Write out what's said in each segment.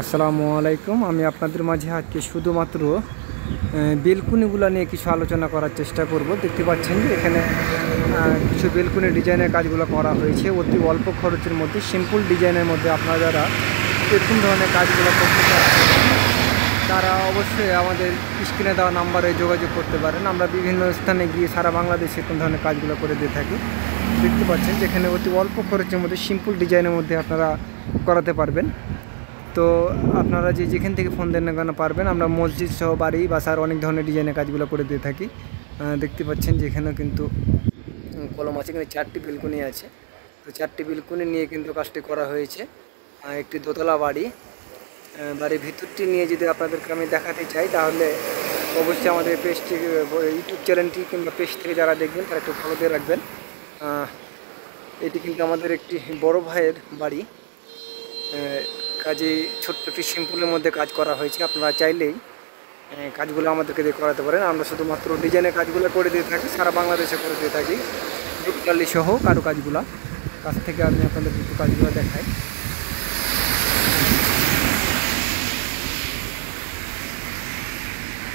আসসালামু আলাইকুম। আমি আপনাদের মাঝে আজকে শুধুমাত্র বেলকুনিগুলো নিয়ে কিছু আলোচনা করার চেষ্টা করব। দেখতে পাচ্ছেন যে এখানে কিছু বেলকুনি ডিজাইনের কাজগুলো করা হয়েছে অতি অল্প খরচের মধ্যে, সিম্পল ডিজাইনের মধ্যে। আপনারা যারা এরকম ধরনের কাজগুলো করতে চাচ্ছেন তারা অবশ্যই আমাদের স্ক্রিনে দেওয়া নাম্বারে যোগাযোগ করতে পারেন। আমরা বিভিন্ন স্থানে গিয়ে সারা বাংলাদেশে এরকম ধরনের কাজগুলো করে দিয়ে থাকি। দেখতে পাচ্ছেন যেখানে অতি অল্প খরচের মধ্যে সিম্পল ডিজাইনের মধ্যে আপনারা করাতে পারবেন। তো আপনারা যেখান থেকে ফোন দেন না কেন পারবেন। আমরা মসজিদ সহ বাড়ি বাসার অনেক ধরনের ডিজাইনের কাজগুলো করে দিয়ে থাকি। দেখতে পাচ্ছেন যে এখানেও কিন্তু কলম আছে, এখানে 4টি বেলকুনি আছে। তো 4টি বেলকুনি নিয়ে কিন্তু কাজটি করা হয়েছে। একটি দোতলা বাড়ি, বাড়ির ভিতরটি নিয়ে যদি আপনাদেরকে আমি দেখাতে চাই তাহলে অবশ্যই আমাদের পেজটি, ইউটিউব চ্যানেলটি কিংবা পেজ থেকে যারা দেখবেন তারা একটু ফলো দিয়ে রাখবেন। এটি কিন্তু আমাদের একটি বড় ভাইয়ের বাড়ি। কাজে ছোট্ট একটি সিম্পলের মধ্যে কাজ করা হয়েছে। আপনারা চাইলেই কাজগুলো আমাদেরকে দিয়ে করাতে পারেন। আমরা শুধুমাত্র ডিজাইনের কাজগুলো করে দিয়ে থাকি, সারা বাংলাদেশে করে দিয়ে থাকি, রূপকালি সহ কারো কাজগুলো। কাছ থেকে আমি আপনাদের একটু কাজগুলো দেখাই।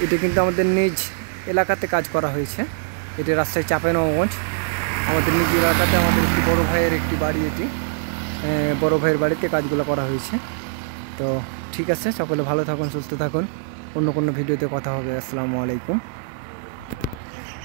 এটি কিন্তু আমাদের নিজ এলাকাতে কাজ করা হয়েছে। এটি রাজশাহী চাঁপাইনবাবগঞ্জ, আমাদের নিজ এলাকাতে আমাদের একটি বড় ভাইয়ের একটি বাড়ি। এটি বড় ভাইয়ের বাড়িতে কাজগুলো করা হয়েছে। তো ঠিক আছে, সকলে ভালো থাকুন, সুস্থ থাকুন। অন্য কোনো ভিডিওতে কথা হবে। আসসালামু আলাইকুম।